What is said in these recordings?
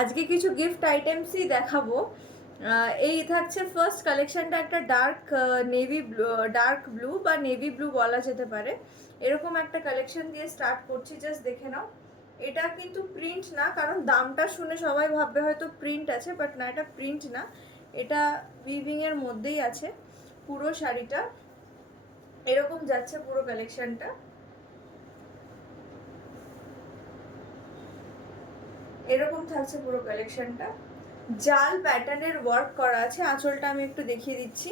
আজকে কিছু গিফট আইটেমসই দেখাবো। এই থাকছে ফার্স্ট কালেকশনটা, একটা dark navy blue, dark blue বা নেভি ব্লু বলা যেতে পারে। এরকম একটা কালেকশন দিয়ে স্টার্ট করছি, জাস্ট দেখে নাও। এটা কিন্তু প্রিন্ট না, কারণ দামটা শুনে সবাই ভাববে হয়তো প্রিন্ট আছে, বাট না, এটা প্রিন্ট না, এটা উইভিং এর মধ্যেই আছে। পুরো শাড়িটা এরকম যাচ্ছে, পুরো কালেকশনটা এরকম থাকছে, পুরো কালেকশনটা জাল প্যাটার্নের ওয়ার্ক করা আছে। আঁচলটা আমি একটু দেখিয়ে দিচ্ছি,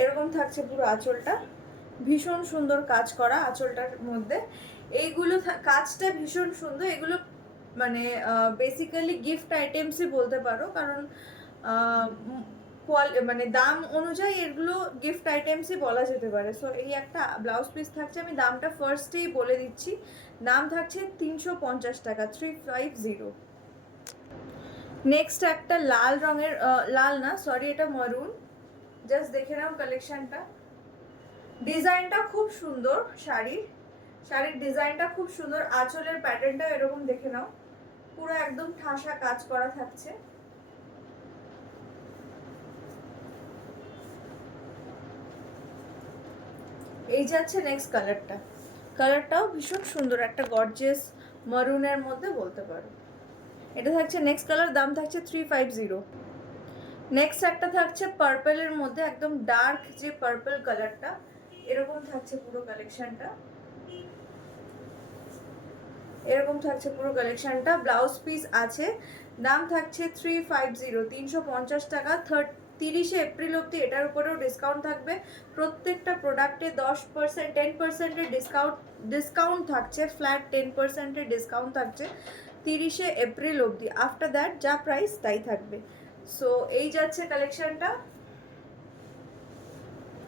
এরকম থাকছে পুরো আঁচলটা, ভীষণ সুন্দর কাজ করা আঁচলটার মধ্যে। এইগুলো কাজটা ভীষণ সুন্দর। এগুলো মানে বেসিক্যালি গিফট আইটেমসই বলতে পারো, কারণ মানে দাম অনুযায়ী এগুলো গিফট আইটেমসই বলা যেতে পারে। সো এই একটা ব্লাউজ পিস থাকছে, আমি দামটা ফার্স্টেই বলে দিচ্ছি। দাম থাকছে 350 টাকা, 350। নেক্সট একটা লাল রঙের, লাল না সরি, এটা মারুন। জাস্ট দেখে নাও কালেকশনটা, ডিজাইনটা খুব সুন্দর। শাড়ির ডিজাইনটা খুব সুন্দর, আঁচলের প্যাটার্নটা এরকম দেখে নাও, পুরো একদম ঠাসা কাজ করা থাকছে। এই যাচ্ছে নেক্সট কালারটাও ভীষণ সুন্দর, একটা গর্জিয়াস মারুনের মধ্যে বলতে পারো। এটা থাকছে নেক্সট কালার, দাম থাকছে 350। নেক্সট একটা থাকছে পার্পেলের মধ্যে, একদম ডার্ক যে পার্পল কালারটা, এরকম থাকছে পুরো কালেকশনটা, এরকম থাকছে পুরো কালেকশনটা। ব্লাউজ পিস আছে, দাম থাকছে 350, 350 টাকা। 30শে এপ্রিল অব্দি এটার উপরেও ডিসকাউন্ট থাকবে। প্রত্যেকটা প্রোডাক্টে 10%, 10%-এর ডিসকাউন্ট থাকছে, ফ্ল্যাট 10%-এর ডিসকাউন্ট থাকছে 30শে এপ্রিল অব্দি। আফটার দ্যাট যা প্রাইস তাই থাকবে। সো এই যাচ্ছে কালেকশনটা,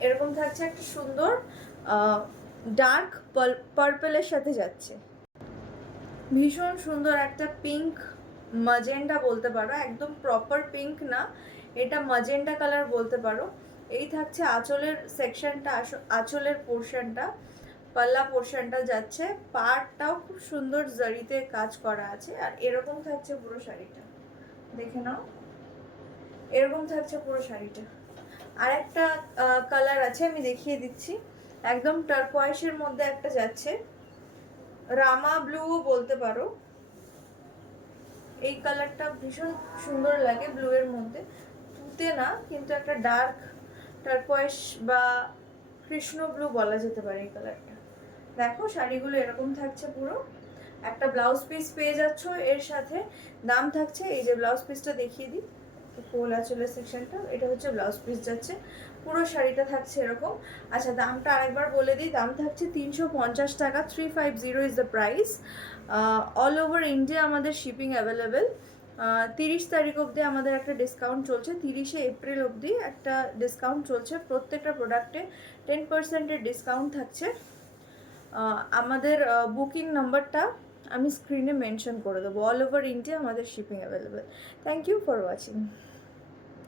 এরকম থাকছে একটা সুন্দর ডার্ক পার্পলের সাথে যাচ্ছে, ভীষণ সুন্দর একটা পিঙ্ক মাজেন্ডা বলতে পারো, একদম প্রপার পিঙ্ক না, এটা মাজেন্ডা কালার বলতে পারো। এই থাকছে আঁচলের সেকশনটা, আঁচলের পোর্শনটা, পাল্লা পোর্শনটা যাচ্ছে, পাড়টাও খুব সুন্দর জারিতে কাজ করা আছে। আর এরকম থাকছে পুরো শাড়িটা, দেখে নাও, এরকম থাকছে পুরো শাড়িটা। আর একটা কালার আছে, আমি দেখিয়ে দিচ্ছি, একদম টারকোয়েসের মধ্যে একটা যাচ্ছে, রামা ব্লু বলতে পারো। এই কালারটা ভীষণ সুন্দর লাগে ব্লু এর মধ্যে, তুতে না কিন্তু একটা ডার্ক টারকোয়েস বা কৃষ্ণ ব্লু বলা যেতে পারে এই কালারটা। দেখো শাড়িগুলো এরকম থাকছে পুরো, একটা ব্লাউজ পিস পেয়ে যাচ্ছ এর সাথে। দাম থাকছে, এই যে ব্লাউজ পিসটা দেখিয়ে দিই, কোল আঁচলের সেকশনটা, এটা হচ্ছে ব্লাউজ পিস যাচ্ছে, পুরো শাড়িটা থাকছে এরকম। আচ্ছা দামটা আরেকবার বলে দিই, দাম থাকছে 350 টাকা, 350 is the price. All over India আমাদের শিপিং অ্যাভেলেবেল। 30 তারিখ অবধি আমাদের একটা ডিসকাউন্ট চলছে, 30শে এপ্রিল অবধি একটা ডিসকাউন্ট চলছে, প্রত্যেকটা প্রোডাক্টে 10%-এর ডিসকাউন্ট থাকছে। আমাদের বুকিং নাম্বারটা আমি স্ক্রিনে মেনশন করে দেবো। অল ওভার ইন্ডিয়া আমাদের shipping available. Thank you for watching.